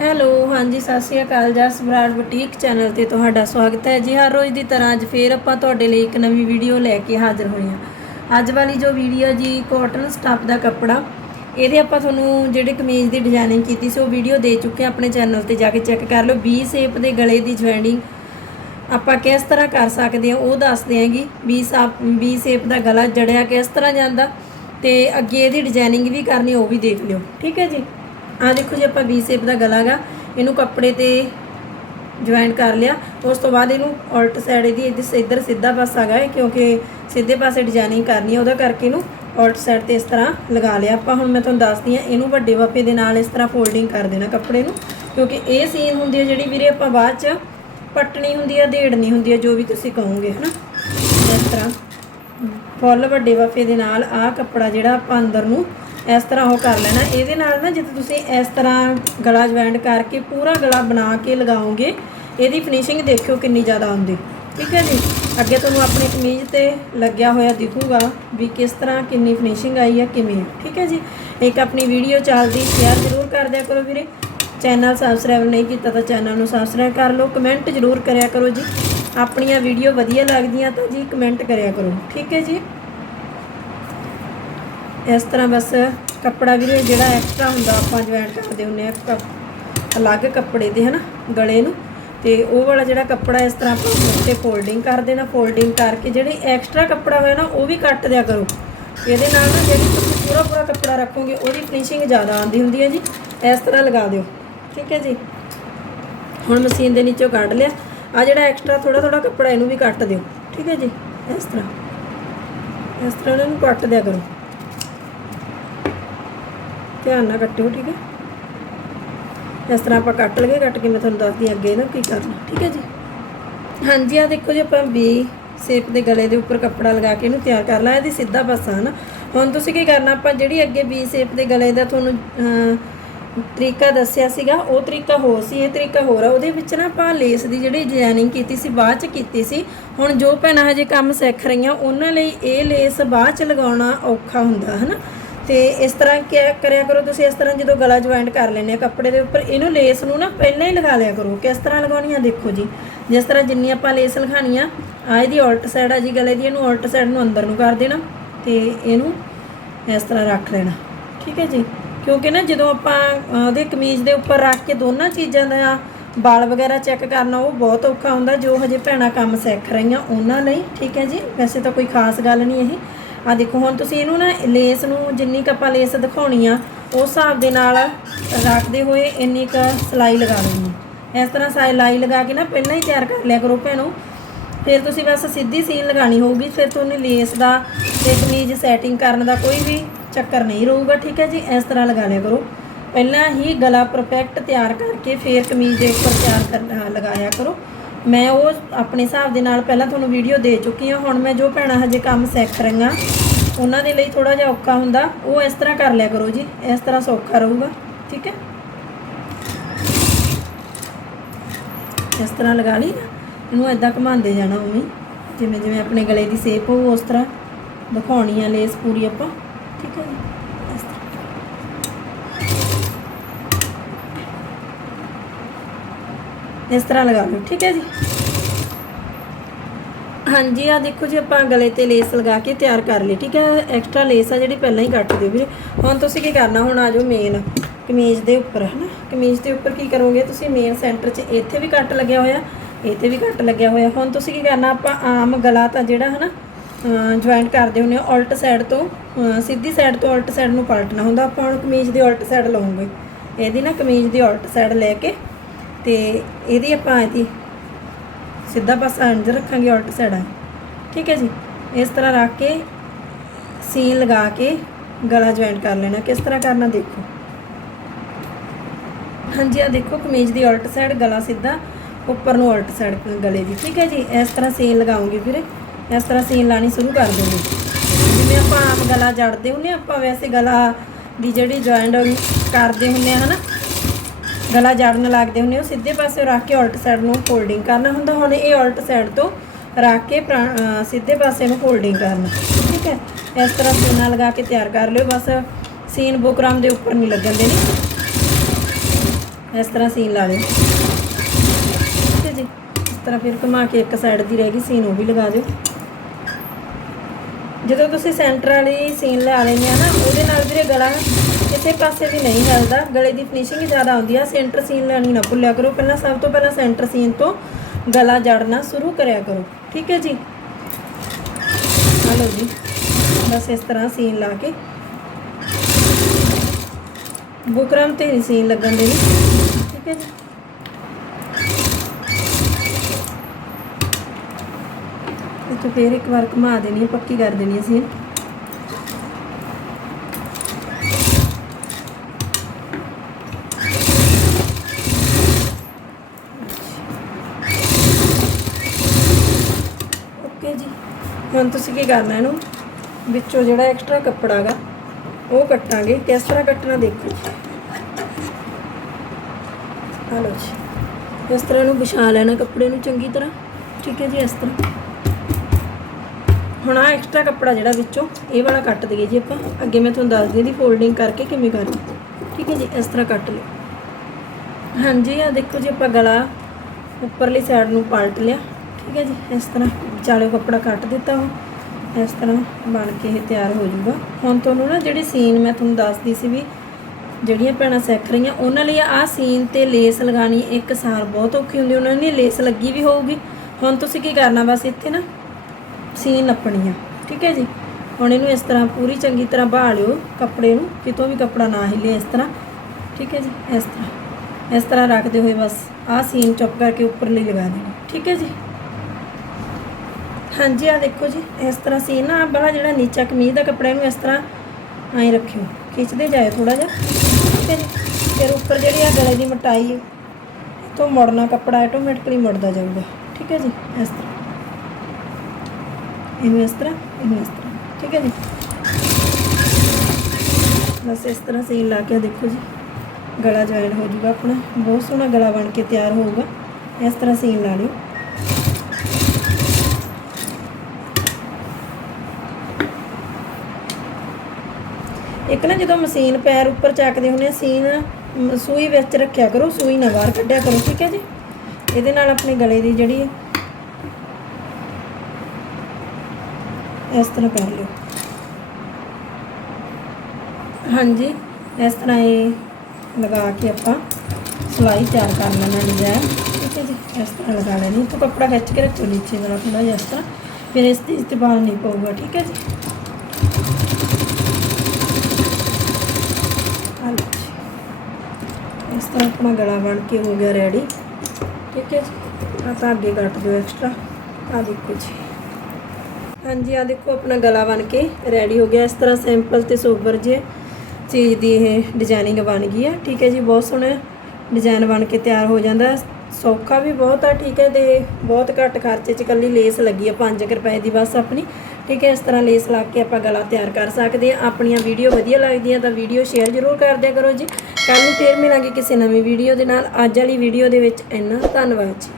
Hello, ਹਾਂਜੀ, ਸਤਿ ਸ਼੍ਰੀ ਅਕਾਲ Jas Brar boutique channel ਤੇ ਤੁਹਾਡਾ ਸਵਾਗਤ ਹੈ ਜੀ। ਹਰ ਰੋਜ਼ ਦੀ ਤਰ੍ਹਾਂ ਅੱਜ ਫੇਰ ਆਪਾਂ ਤੁਹਾਡੇ ਲਈ ਇੱਕ ਨਵੀਂ ਵੀਡੀਓ ਲੈ ਕੇ ਹਾਜ਼ਰ ਹੋਏ ਹਾਂ। ਅੱਜ ਵਾਲੀ ਜੋ ਵੀਡੀਓ ਜੀ ਕਾਟਨ ਸਟਾਫ ਦਾ ਕੱਪੜਾ, ਇਹਦੇ ਆਪਾਂ ਤੁਹਾਨੂੰ ਜਿਹੜੇ ਕਮੀਜ਼ ਦੀ ਡਿਜ਼ਾਈਨਿੰਗ ਕੀਤੀ ਸੀ, ਉਹ ਵੀਡੀਓ ਦੇ ਚੁੱਕੇ ਹਾਂ ਆਪਣੇ ਚੈਨਲ ਤੇ ਜਾ ਕੇ ਚੈੱਕ ਕਰ ਲਓ। 20 ਸ਼ੇਪ ਦੇ ਗਲੇ ਦੀ ਜੁਆਇਨਿੰਗ ਆਪਾਂ ਕਿਸ ਤਰ੍ਹਾਂ ਕਰ ਸਕਦੇ ਹਾਂ, ਉਹ ਦੱਸਦੇ ਆਂਗੀ 20 ਸਾਪ 20 ਸ਼ੇਪ ਦਾ ਗਲਾ ਜੜਿਆ ਕਿਸ ਤਰ੍ਹਾਂ ਜਾਂਦਾ ਤੇ ਅੱਗੇ ਇਹਦੀ ਡਿਜ਼ਾਈਨਿੰਗ ਵੀ ਕਰਨੀ, ਉਹ ਵੀ ਦੇਖ ਲਿਓ। ਠੀਕ ਹੈ ਜੀ? ਆ ਦੇਖੋ ਜੀ ਆਪਾਂ ਵੀ ਸ਼ੇਪ ਦਾ ਗਲਾ ਗਾ, ਇਹਨੂੰ ਕੱਪੜੇ ਤੇ ਜੁਆਇਨ ਕਰ ਲਿਆ। ਉਸ ਤੋਂ ਬਾਅਦ ਇਹਨੂੰ ਉਲਟ ਸਾਈਡ ਇਹਦੀ ਇੱਧਰ ਸਿੱਧਾ ਪਾਸਾ ਗਾ ਇਹ, ਕਿਉਂਕਿ ਸਿੱਧੇ ਪਾਸੇ ਡਿਜ਼ਾਈਨਿੰਗ ਕਰਨੀ ਹੈ ਉਹਦਾ ਕਰਕੇ ਇਹਨੂੰ ਉਲਟ ਸਾਈਡ ਤੇ ਇਸ ਤਰ੍ਹਾਂ ਲਗਾ ਲਿਆ। ਆਪਾਂ ਹੁਣ ਮੈਂ ਤੁਹਾਨੂੰ ਦੱਸਦੀ ਹਾਂ, ਇਹਨੂੰ ਵੱਡੇ ਵਾਪੇ ਦੇ ਨਾਲ ਇਸ ਤਰ੍ਹਾਂ ਫੋਲਡਿੰਗ ਕਰ ਦੇਣਾ ਕੱਪੜੇ ਨੂੰ, ਕਿਉਂਕਿ ਇਹ ਸੀਨ ਹੁੰਦੀ ਹੈ ਜਿਹੜੀ ਵੀਰੇ ਆਪਾਂ ਬਾਅਦ ਚ ਪੱਟਣੀ ਹੁੰਦੀ ਹੈ ਦੇੜਨੀ ਹੁੰਦੀ ਹੈ ਜੋ ਵੀ ਤੁਸੀਂ ਕਹੋਗੇ, ਹਨਾ? ਇਸ ਤਰ੍ਹਾਂ। ਫੁੱਲ ਵੱਡੇ ਵਫੇ ਦੇ ਨਾਲ ਆਹ ਕੱਪੜਾ ਜਿਹੜਾ ਆਪਾਂ ਅੰਦਰ ਨੂੰ ਇਸ ਤਰ੍ਹਾਂ ਉਹ ਕਰ ਲੈਣਾ। ਇਹਦੇ ਨਾਲ ਨਾ ਜਦੋਂ ਤੁਸੀਂ ਇਸ ਤਰ੍ਹਾਂ ਗਲਾ ਜੁਆਇੰਟ ਕਰਕੇ ਪੂਰਾ ਗਲਾ ਬਣਾ ਕੇ ਲਗਾਓਗੇ, ਇਹਦੀ ਫਿਨਿਸ਼ਿੰਗ ਦੇਖਿਓ ਕਿੰਨੀ ਜ਼ਿਆਦਾ ਆਉਂਦੀ। ਠੀਕ ਹੈ ਜੀ? ਅੱਗੇ ਤੁਹਾਨੂੰ ਆਪਣੀ ਕਮੀਜ਼ ਤੇ ਲੱਗਿਆ ਹੋਇਆ ਦਿਖੂਗਾ ਵੀ ਕਿਸ ਤਰ੍ਹਾਂ ਕਿੰਨੀ ਫਿਨਿਸ਼ਿੰਗ ਆਈ ਹੈ, ਕਿਵੇਂ ਠੀਕ ਹੈ ਜੀ? ਇੱਕ ਆਪਣੀ ਵੀਡੀਓ ਚੱਲਦੀ ਸ਼ੇਅਰ ਜ਼ਰੂਰ ਕਰ ਦਿਆ ਕਰੋ ਵੀਰੇ। ਚੈਨਲ ਸਬਸਕ੍ਰਾਈਬ ਨਹੀਂ ਕੀਤਾ ਤਾਂ ਚੈਨਲ ਨੂੰ ਸਬਸਕ੍ਰਾਈਬ ਕਰ ਲਓ। ਕਮੈਂਟ ਜ਼ਰੂਰ ਕਰਿਆ ਕਰੋ ਜੀ। ਆਪਣੀਆਂ ਵੀਡੀਓ ਵਧੀਆ ਲੱਗਦੀਆਂ ਤਾਂ ਜੀ ਕਮੈਂਟ ਕਰਿਆ ਕਰੋ। ਠੀਕ ਹੈ ਜੀ? ਇਸ ਤਰ੍ਹਾਂ ਬਸ ਕੱਪੜਾ ਵੀਰੇ ਜਿਹੜਾ ਐਕਸਟਰਾ ਹੁੰਦਾ, ਆਪਾਂ ਜੁਆਇਨ ਕਰਦੇ ਹੁੰਨੇ ਆ ਕੱਪ- ਅਲੱਗ ਕੱਪੜੇ ਦੇ, ਹਨਾ, ਗਲੇ ਨੂੰ। ਤੇ ਉਹ ਵਾਲਾ ਜਿਹੜਾ ਕੱਪੜਾ ਇਸ ਤਰ੍ਹਾਂ ਆਪਾਂ ਉੱਤੇ ਫੋਲਡਿੰਗ ਕਰ ਦੇਣਾ ਫੋਲਡਿੰਗ ਕਰਕੇ ਜਿਹੜੀ ਐਕਸਟਰਾ ਕੱਪੜਾ ਹੋਇਆ ਨਾ, ਉਹ ਵੀ ਕੱਟ ਦਿਆ ਕਰੋ। ਇਹਦੇ ਨਾਲ ਨਾ ਜਿਹੜੀ ਤੁਸੀਂ ਪੂਰਾ ਪੂਰਾ ਕੱਪੜਾ ਰੱਖੋਗੇ, ਉਹਦੀ ਫਿਨਿਸ਼ਿੰਗ ਜ਼ਿਆਦਾ ਆਉਂਦੀ ਹੁੰਦੀ ਹੈ ਜੀ। ਇਸ ਤਰ੍ਹਾਂ ਲਗਾ ਦਿਓ, ਠੀਕ ਹੈ ਜੀ। ਹੁਣ ਮਸ਼ੀਨ ਦੇ ਨੀਚੋਂ ਕੱਢ ਲਿਆ। ਆ ਜਿਹੜਾ ਐਕਸਟਰਾ ਥੋੜਾ ਥੋੜਾ ਕੱਪੜਾ, ਇਹਨੂੰ ਵੀ ਕੱਟ ਦਿਓ, ਠੀਕ ਹੈ ਜੀ। ਇਸ ਤਰ੍ਹਾਂ। ਇਸ ਤਰ੍ਹਾਂ ਇਹਨੂੰ ਕੱਟ ਦਿਆ ਕਰੋ। ਧਿਆਨ ਨਾਲ ਕੱਟਿਓ, ਠੀਕ ਹੈ? ਇਸ ਤਰ੍ਹਾਂ ਆਪਾਂ ਕੱਟ ਲਗੇ ਕੱਟ ਕੇ ਮੈਂ ਤੁਹਾਨੂੰ ਦੱਸਦੀ ਅੱਗੇ ਇਹਨੂੰ ਕੀ ਕਰਨਾ, ਠੀਕ ਹੈ ਜੀ? ਹਾਂਜੀ ਆ ਦੇਖੋ ਜੀ, ਆਪਾਂ ਵੀ ਸ਼ੇਪ ਦੇ ਗਲੇ ਦੇ ਉੱਪਰ ਕੱਪੜਾ ਲਗਾ ਕੇ ਇਹਨੂੰ ਤਿਆਰ ਕਰ ਲਾਂ, ਇਹਦੀ ਸਿੱਧਾ ਪਾਸਾ ਹਨਾ? ਹੁਣ ਤੁਸੀਂ ਕੀ ਕਰਨਾ, ਆਪਾਂ ਜਿਹੜੀ ਅੱਗੇ ਵੀ ਸ਼ੇਪ ਦੇ ਗਲੇ ਦਾ ਤੁਹਾਨੂੰ ਤਰੀਕਾ ਦੱਸਿਆ ਸੀਗਾ, ਉਹ ਤਰੀਕਾ ਹੋਰ ਸੀ, ਇਹ ਤਰੀਕਾ ਹੋਰ ਆ, ਉਹਦੇ ਵਿੱਚ ਨਾ ਆਪਾਂ ਲੇਸ ਦੀ ਜਿਹੜੀ ਡਿਜ਼ਾਈਨਿੰਗ ਕੀਤੀ ਸੀ, ਬਾਅਦ ਚ ਕੀਤੀ ਸੀ, ਹੁਣ ਜੋ ਭੈਣਾਂ ਹਜੇ ਕੰਮ ਸਿੱਖ ਰਹੀਆਂ, ਉਹਨਾਂ ਲਈ ਇਹ ਲੇਸ ਬਾਅਦ ਚ ਲਗਾਉਣਾ ਔਖਾ ਹੁੰਦਾ, ਹਨਾ? ਤੇ ਇਸ ਤਰ੍ਹਾਂ ਕਿਆ ਕਰਿਆ ਕਰੋ ਤੁਸੀਂ, ਇਸ ਤਰ੍ਹਾਂ ਜਦੋਂ ਗਲਾ ਜੁਆਇੰਟ ਕਰ ਲੈਂਦੇ ਆ ਕੱਪੜੇ ਦੇ ਉੱਪਰ ਇਹਨੂੰ ਲੇਸ ਨੂੰ ਨਾ ਪਹਿਲਾਂ ਹੀ ਲਗਾ ਲਿਆ ਕਰੋ, ਕਿਸ ਤਰ੍ਹਾਂ ਲਗਾਉਣੀ ਆ ਦੇਖੋ ਜੀ। ਜਿਸ ਤਰ੍ਹਾਂ ਜਿੰਨੀ ਆਪਾਂ ਲੇਸ ਲਗਾਣੀ ਆ ਆ ਇਹਦੀ ਉਲਟ ਸਾਈਡ ਆ ਜੀ, ਗਲੇ ਦੀ ਇਹਨੂੰ ਉਲਟ ਸਾਈਡ ਨੂੰ ਅੰਦਰ ਨੂੰ ਕਰ ਦੇਣਾ ਤੇ ਇਹਨੂੰ ਇਸ ਤਰ੍ਹਾਂ ਰੱਖ ਲੈਣਾ, ਠੀਕ ਹੈ ਜੀ। ਕਿਉਂਕਿ ਨਾ ਜਦੋਂ ਆਪਾਂ ਉਹਦੇ ਕਮੀਜ਼ ਦੇ ਉੱਪਰ ਰੱਖ ਕੇ ਦੋਨਾਂ ਚੀਜ਼ਾਂ ਦਾ ਬਾਲ ਵਗੈਰਾ ਚੈੱਕ ਕਰਨਾ, ਉਹ ਬਹੁਤ ਔਖਾ ਹੁੰਦਾ, ਜੋ ਹਜੇ ਭੈਣਾਂ ਕੰਮ ਸਿੱਖ ਰਹੀਆਂ ਉਹਨਾਂ ਲਈ, ਠੀਕ ਹੈ ਜੀ। ਵੈਸੇ ਤਾਂ ਕੋਈ ਖਾਸ ਗੱਲ ਨਹੀਂ ਇਹ। ਆ ਦੇਖੋ, ਹੁਣ ਤੁਸੀਂ ਇਹਨੂੰ ਨਾ ਲੇਸ ਨੂੰ ਜਿੰਨੀ ਕੁ ਆਪਾਂ ਲੇਸ ਦਿਖਾਉਣੀ ਆ, ਉਸ ਹਿਸਾਬ ਦੇ ਨਾਲ ਰੱਖਦੇ ਹੋਏ ਇੰਨੀ ਕੁ ਸਲਾਈ ਲਗਾ ਲੈਣੀ ਹੈ। ਇਸ ਤਰ੍ਹਾਂ ਸਲਾਈ ਲਗਾ ਕੇ ਨਾ ਪਹਿਲਾਂ ਹੀ ਤਿਆਰ ਕਰ ਲਿਆ ਕਰੋ ਭੈਣੋ। ਫਿਰ ਤੁਸੀਂ ਬਸ ਸਿੱਧੀ ਸੀਨ ਲਗਾਣੀ ਹੋਊਗੀ, ਫਿਰ ਤੁਹਾਨੂੰ ਲੇਸ ਦਾ ਤੇ ਕਮੀਜ਼ ਸੈਟਿੰਗ ਕਰਨ ਦਾ ਕੋਈ ਵੀ ਚੱਕਰ ਨਹੀਂ ਰਹੂਗਾ, ਠੀਕ ਹੈ ਜੀ? ਇਸ ਤਰ੍ਹਾਂ ਲਗਾ ਲਿਆ ਕਰੋ। ਪਹਿਲਾਂ ਹੀ ਗਲਾ ਪਰਫੈਕਟ ਤਿਆਰ ਕਰਕੇ ਫਿਰ ਕਮੀਜ਼ ਦੇ ਉੱਪਰ ਤਿਆਰ ਕਰਨਾ ਲਗਾਇਆ ਕਰੋ। ਮੈਂ ਉਹ ਆਪਣੇ ਹਿਸਾਬ ਦੇ ਨਾਲ ਪਹਿਲਾਂ ਤੁਹਾਨੂੰ ਵੀਡੀਓ ਦੇ ਚੁੱਕੀ ਹਾਂ। ਹੁਣ ਮੈਂ ਜੋ ਭੈਣਾਂ ਹਜੇ ਕੰਮ ਸਿੱਖ ਰਹੀਆਂ ਉਹਨਾਂ ਦੇ ਲਈ ਥੋੜਾ ਜਿਹਾ ਔਖਾ ਹੁੰਦਾ। ਉਹ ਇਸ ਤਰ੍ਹਾਂ ਕਰ ਲਿਆ ਕਰੋ ਜੀ। ਇਸ ਤਰ੍ਹਾਂ ਸੌਖਾ ਰਹੂਗਾ। ਠੀਕ ਹੈ? ਇਸ ਤਰ੍ਹਾਂ ਲਗਾ ਲਈ। ਨਾ ਇਹਨੂੰ ਐਦਾਂ ਘੁਮਾਉਂਦੇ ਜਾਣਾ ਉਵੇਂ। ਜਿਵੇਂ ਜਿਵੇਂ ਆਪਣੇ ਗਲੇ ਦੀ ਸ਼ੇਪ ਹੋਊ, ਉਸ ਤਰ੍ਹਾਂ ਦਿਖਾਉਣੀ ਆ ਲੇਸ ਪੂਰੀ ਆਪਾਂ। ਠੀਕ ਹੈ ਜੀ? ਇਸ ਤਰ੍ਹਾਂ ਲਗਾ ਲਓ ਠੀਕ ਹੈ ਜੀ? ਹਾਂਜੀ ਆ ਦੇਖੋ ਜੀ, ਆਪਾਂ ਗਲੇ ਤੇ ਲੇਸ ਲਗਾ ਕੇ ਤਿਆਰ ਕਰ ਲਈ, ਠੀਕ ਹੈ? ਐਕਸਟਰਾ ਲੇਸ ਆ ਜਿਹੜੀ ਪਹਿਲਾਂ ਹੀ ਕੱਟ ਦਿਓ ਵੀਰੇ। ਹੁਣ ਤੁਸੀਂ ਕੀ ਕਰਨਾ, ਹੁਣ ਆ ਜਾਓ ਮੇਨ ਕਮੀਜ਼ ਦੇ ਉੱਪਰ ਹੈ ਨਾ ਕਮੀਜ਼ ਦੇ ਉੱਪਰ ਕੀ ਕਰੋਗੇ ਤੁਸੀਂ? ਮੇਨ ਸੈਂਟਰ 'ਚ ਇੱਥੇ ਵੀ ਕੱਟ ਲੱਗਿਆ ਹੋਇਆ, ਇੱਥੇ ਵੀ ਕੱਟ ਲੱਗਿਆ ਹੋਇਆ। ਹੁਣ ਤੁਸੀਂ ਕੀ ਕਰਨਾ, ਆਪਾਂ ਆਮ ਗਲਾ ਤਾਂ ਜਿਹੜਾ ਹੈ ਨਾ ਜੁਆਇੰਟ ਕਰਦੇ ਹੁੰਦੇ ਆ ਉਲਟ ਸਾਈਡ ਤੋਂ ਸਿੱਧੀ ਸਾਈਡ ਤੋਂ ਉਲਟ ਸਾਈਡ ਨੂੰ ਪਲਟਣਾ ਹੁੰਦਾ। ਆਪਾਂ ਹੁਣ ਕਮੀਜ਼ ਦੀ ਉਲਟ ਸਾਈਡ ਲਾਉਂਗੇ। ਇਹਦੀ ਨਾ ਕਮੀਜ਼ ਦੀ ਉਲਟ ਸਾਈਡ ਲੈ ਕੇ ਤੇ ਇਹਦੀ ਆਪਾਂ ਇਹਦੀ ਸਿੱਧਾ ਪਾਸਾ ਅੰਦਰ ਰੱਖਾਂਗੇ ਉਲਟ ਸਾਈਡ ਠੀਕ ਹੈ ਜੀ? ਇਸ ਤਰ੍ਹਾਂ ਰੱਖ ਕੇ ਸੀਨ ਲਗਾ ਕੇ ਗਲਾ ਜੁਆਇੰਟ ਕਰ ਲੈਣਾ। ਕਿਸ ਤਰ੍ਹਾਂ ਕਰਨਾ ਦੇਖੋ। ਹਾਂਜੀ ਆ ਦੇਖੋ ਕਮੀਜ਼ ਦੀ ਉਲਟ ਸਾਈਡ ਗਲਾ ਸਿੱਧਾ ਉੱਪਰ ਨੂੰ ਉਲਟ ਸਾਈਡ ਗਲੇ ਦੀ। ਠੀਕ ਹੈ ਜੀ? ਇਸ ਤਰ੍ਹਾਂ ਸੀਨ ਲਗਾਉਂਗੇ ਫਿਰ। ਇਸ ਤਰ੍ਹਾਂ ਸੀਨ ਲਾਣੀ ਸ਼ੁਰੂ ਕਰ ਦਿੰਦੇ ਜਿਵੇਂ ਆਪਾਂ ਆਮ ਗਲਾ ਜੜਦੇ ਹੁੰਨੇ ਆਪਾਂ ਵੈਸੇ ਗਲਾ ਦੀ ਜਿਹੜੀ ਜੁਆਇੰਟ ਕਰਦੇ ਹੁੰਨੇ ਆ ਹਨਾ? ਗਲਾ ਜੜਨ ਲੱਗਦੇ ਹੁੰਦੇ ਉਹ ਸਿੱਧੇ ਪਾਸੇ ਰੱਖ ਕੇ ਉਲਟ ਸਾਈਡ ਨੂੰ ਫੋਲਡਿੰਗ ਕਰਨਾ ਹੁੰਦਾ। ਹੁਣ ਇਹ ਉਲਟ ਸਾਈਡ ਤੋਂ ਰੱਖ ਕੇ ਸਿੱਧੇ ਪਾਸੇ ਨੂੰ ਫੋਲਡਿੰਗ ਕਰਨਾ। ਠੀਕ ਹੈ? ਇਸ ਤਰ੍ਹਾਂ ਸੀਨਾ ਲਗਾ ਕੇ ਤਿਆਰ ਕਰ ਲਿਓ। ਬਸ ਸੀਨ ਬੁਕਰਮ ਦੇ ਉੱਪਰ ਨਹੀਂ ਲੱਗਣ ਦੇਣੀ। ਇਸ ਤਰ੍ਹਾਂ ਸੀਨ ਲਾ ਲਿਓ। ਠੀਕ ਹੈ ਜੀ? ਇਸ ਤਰ੍ਹਾਂ ਫਿਰ ਘੁਮਾ ਕੇ ਇੱਕ ਸਾਈਡ ਦੀ ਰਹਿ ਗਈ ਸੀਨ, ਉਹ ਵੀ ਲਗਾ ਦਿਓ। ਜਦੋਂ ਤੁਸੀਂ ਸੈਂਟਰ ਵਾਲੀ ਸੀਨ ਲਾ ਲੈਂਦੇ ਆ ਨਾ, ਉਹਦੇ ਨਾਲ ਵੀਰੇ ਗਲਾ ਕਿਸੇ ਪਾਸੇ ਵੀ ਨਹੀਂ ਹਿਲਦਾ। ਗਲੇ ਦੀ ਫਿਨਿਸ਼ਿੰਗ ਜ਼ਿਆਦਾ ਆਉਂਦੀ ਆ। ਸੈਂਟਰ ਸੀਨ ਲੈਣੀ ਨਾ ਭੁੱਲਿਆ ਕਰੋ। ਪਹਿਲਾਂ ਸਭ ਤੋਂ ਪਹਿਲਾਂ ਸੈਂਟਰ ਸੀਨ ਤੋਂ ਗਲਾ ਜੜਨਾ ਸ਼ੁਰੂ ਕਰਿਆ ਕਰੋ। ਠੀਕ ਹੈ ਜੀ? ਹਲੋ ਜੀ। ਬਸ ਇਸ ਤਰ੍ਹਾਂ ਸੀਨ ਲਾ ਕੇ। ਬੁਕਰਮ ਤੇ ਨਹੀਂ ਸੀਨ ਲੱਗਣ ਦੇਣੀ। ਠੀਕ ਹੈ ਜੀ? ਇੱਥੇ ਫੇਰ ਇੱਕ ਵਾਰ ਘੁਮਾ ਦੇਣੀ ਹੈ ਪੱਕੀ ਕਰ ਦੇਣੀ ਹੈ ਸੀਨ ਓਕੇ ਜੀ ਹੁਣ ਤੁਸੀਂ ਕੀ ਕਰਨਾ ਇਹਨੂੰ? ਵਿੱਚੋਂ ਜਿਹੜਾ ਐਕਸਟਰਾ ਕੱਪੜਾ ਹੈਗਾ ਉਹ ਕੱਟਾਂਗੇ ਕਿਸ ਤਰ੍ਹਾਂ ਕੱਟਣਾ ਦੇਖੋ। ਜੀ ਆ ਜੀ। ਇਸ ਤਰ੍ਹਾਂ ਇਹਨੂੰ ਵਿਛਾ ਲੈਣਾ ਕੱਪੜੇ ਨੂੰ ਚੰਗੀ ਤਰ੍ਹਾਂ। ਠੀਕ ਹੈ ਜੀ, ਇਸ ਤਰ੍ਹਾਂ। ਹੁਣ ਆ ਐਕਸਟਰਾ ਕੱਪੜਾ ਜਿਹੜਾ ਵਿੱਚੋਂ, ਇਹ ਵਾਲਾ ਕੱਟ ਦਈਏ ਜੀ ਆਪਾਂ। ਅੱਗੇ ਮੈਂ ਤੁਹਾਨੂੰ ਦੱਸਦੀ ਇਹਦੀ ਫੋਲਡਿੰਗ ਕਰਕੇ ਕਿਵੇਂ ਕਰਨੀ। ਠੀਕ ਹੈ ਜੀ, ਇਸ ਤਰ੍ਹਾਂ ਕੱਟ ਲਿਓ। ਹਾਂਜੀ ਆ ਦੇਖੋ ਜੀ, ਆਪਾਂ ਗਲਾ ਉੱਪਰਲੀ ਸਾਈਡ ਨੂੰ ਪਲਟ ਲਿਆ। ਠੀਕ ਹੈ ਜੀ, ਇਸ ਤਰ੍ਹਾਂ ਵਿਚਾਲੇ ਕੱਪੜਾ ਕੱਟ ਦਿੱਤਾ ਉਹ, ਇਸ ਤਰ੍ਹਾਂ ਬਣ ਕੇ ਇਹ ਤਿਆਰ ਹੋ ਜਾਊਗਾ। ਹੁਣ ਤੁਹਾਨੂੰ ਨਾ ਜਿਹੜੀ ਸੀਨ ਮੈਂ ਤੁਹਾਨੂੰ ਦੱਸਦੀ ਸੀ ਵੀ ਜਿਹੜੀਆਂ ਭੈਣਾਂ ਸਿੱਖ ਰਹੀਆਂ, ਉਹਨਾਂ ਲਈ ਆਹ ਸੀਨ ਤੇ ਲੇਸ ਲਗਾਣੀ ਇੱਕ ਸਾਰ ਬਹੁਤ ਔਖੀ ਹੁੰਦੀ, ਉਹਨਾਂ ਨੇ ਲੇਸ ਲੱਗੀ ਵੀ ਹੋਊਗੀ। ਹੁਣ ਤੁਸੀਂ ਕੀ ਕਰਨਾ ਬਸ ਇੱਥੇ ਨਾ ਸੀਨ ਨੱਪਣੀ ਆ, ਠੀਕ ਹੈ ਜੀ? ਹੁਣ ਇਹਨੂੰ ਇਸ ਤਰ੍ਹਾਂ ਪੂਰੀ ਚੰਗੀ ਤਰ੍ਹਾਂ ਬਾਹ ਲਿਓ ਕੱਪੜੇ ਨੂੰ, ਕਿਤੋਂ ਵੀ ਕੱਪੜਾ ਨਾ ਹਿੱਲੇ ਇਸ ਤਰ੍ਹਾਂ, ਠੀਕ ਹੈ ਜੀ? ਇਸ ਤਰ੍ਹਾਂ ਇਸ ਤਰ੍ਹਾਂ ਰੱਖਦੇ ਹੋਏ ਬਸ ਆਹ ਸੀਨ ਚੁੱਪ ਕਰਕੇ ਉੱਪਰਲੀ ਲਗਾ ਦੇਣੀ, ਠੀਕ ਹੈ ਜੀ? ਹਾਂਜੀ ਆ ਦੇਖੋ ਜੀ, ਇਸ ਤਰ੍ਹਾਂ ਸੀਨ ਨਾ, ਬੜਾ ਜਿਹੜਾ ਨੀਚਾ ਕਮੀਜ਼ ਦਾ ਕੱਪੜਾ ਇਹਨੂੰ ਇਸ ਤਰ੍ਹਾਂ ਐਂ ਰੱਖਿਓ, ਖਿੱਚਦੇ ਜਾਏ ਥੋੜਾ ਜਿਹਾ, ਠੀਕ ਫਿਰ ਉੱਪਰ ਜਿਹੜੀ ਆ ਗਲੇ ਦੀ ਮਟਾਈ ਤੋਂ ਮੁੜਨਾ ਕੱਪੜਾ, ਆਟੋਮੈਟਿਕਲੀ ਮੁੜਦਾ ਜਾਊਗਾ, ਠੀਕ ਹੈ ਜੀ, ਇਸ ਤਰ੍ਹਾਂ। ਇਹਨੂੰ ਇਸ ਤਰ੍ਹਾਂ, ਇਹਨੂੰ ਇਸ ਤਰ੍ਹਾਂ, ਠੀਕ ਹੈ ਜੀ। ਬਸ ਇਸ ਤਰ੍ਹਾਂ ਸੀਨ ਲਾ ਕੇ ਦੇਖੋ ਜੀ, ਗਲਾ ਜੁਆਇਨ ਹੋ ਜੂਗਾ ਆਪਣਾ, ਬਹੁਤ ਸੋਹਣਾ ਗਲਾ ਬਣ ਕੇ ਤਿਆਰ ਹੋਊਗਾ, ਇਸ ਤਰ੍ਹਾਂ ਸੀਨ ਲਾ ਲਿਓ। ਇੱਕ ਨਾ ਜਦੋਂ ਮਸ਼ੀਨ ਪੈਰ ਉੱਪਰ ਚੱਕਦੇ ਹੁੰਦੇ ਆ, ਸੀਨ ਸੂਈ ਵਿੱਚ ਰੱਖਿਆ ਕਰੋ, ਸੂਈ ਨਾ ਬਾਹਰ ਕੱਢਿਆ ਕਰੋ, ਠੀਕ ਹੈ ਜੀ? ਇਹਦੇ ਨਾਲ ਆਪਣੇ ਗਲੇ ਦੀ ਜਿਹੜੀ ਹੈ ਇਸ ਤਰ੍ਹਾਂ ਕਰ ਲਿਓ। ਹਾਂਜੀ, ਇਸ ਤਰ੍ਹਾਂ ਇਹ ਲਗਾ ਕੇ ਆਪਾਂ ਸਲਾਈ ਤਿਆਰ ਕਰ ਲੈਣਾ ਡਿਜ਼ਾਈਨ ਠੀਕ ਹੈ ਜੀ? ਇਸ ਤਰ੍ਹਾਂ ਲਗਾ ਲੈਣੀ। ਤੋਂ ਕੱਪੜਾ ਖਿੱਚ ਕੇ ਰੱਖੋ ਨੀਚੇ ਨਾਲ ਥੋੜਾ ਜਿਹਾ ਇਸ ਤਰ੍ਹਾਂ। ਫਿਰ ਇਸ ਤੇ ਇਸਤੇਮਾਲ ਨਹੀਂ ਪਊਗਾ, ਠੀਕ ਹੈ ਜੀ ਆ ਲਓ ਜੀ। ਆਪਣਾ ਗਲਾ ਬਣ ਕੇ ਹੋ ਗਿਆ ਰੈਡੀ ਠੀਕ ਹੈ ਜੀ। ਆ ਤਾਂ ਅੱਗੇ ਕੱਟ ਦਿਓ ਐਕਸਟਰਾ ਆ ਦੇਖੋ ਜੀ। ਹਾਂਜੀ ਆ ਦੇਖੋ ਆਪਣਾ ਗਲਾ ਬਣ ਕੇ ਰੈਡੀ ਹੋ ਗਿਆ। ਇਸ ਤਰ੍ਹਾਂ ਸਿੰਪਲ ਤੇ ਸੋਬਰ ਜੇ ਚੀਜ਼ ਦੀ ਇਹ ਡਿਜ਼ਾਈਨਿੰਗ ਬਣ ਗਈ ਆ। ਠੀਕ ਹੈ ਜੀ, ਬਹੁਤ ਸੋਹਣਾ ਡਿਜ਼ਾਈਨ ਬਣ ਕੇ ਤਿਆਰ ਹੋ ਜਾਂਦਾ। ਸੌਖਾ ਵੀ ਬਹੁਤ ਆ, ਠੀਕ ਹੈ, ਤੇ ਬਹੁਤ ਘੱਟ ਖਰਚੇ 'ਚ ਇਕੱਲੀ ਲੇਸ ਲੱਗੀ ਆ 5 ਰੁਪਏ ਦੀ ਬਸ ਆਪਣੀ। ਠੀਕ ਹੈ ਇਸ ਤਰ੍ਹਾਂ ਲੇਸ ਲਾ ਕੇ ਆਪਾਂ ਗਲਾ ਤਿਆਰ ਕਰ ਸਕਦੇ ਆ ਆਪਣੀਆਂ ਵੀਡੀਓ ਵਧੀਆ ਲੱਗਦੀਆਂ ਤਾਂ ਵੀਡੀਓ ਸ਼ੇਅਰ ਜ਼ਰੂਰ ਕਰ ਦਿਆ ਕਰੋ ਜੀ। ਕੱਲ ਨੂੰ ਫੇਰ ਮਿਲਾਂਗੇ ਕਿਸੇ ਨਵੀਂ ਵੀਡੀਓ ਦੇ ਨਾਲ। ਅੱਜ ਵਾਲੀ ਵੀਡੀਓ ਦੇ ਵਿੱਚ ਇੰਨਾ ਧੰਨਵਾਦ ਜੀ।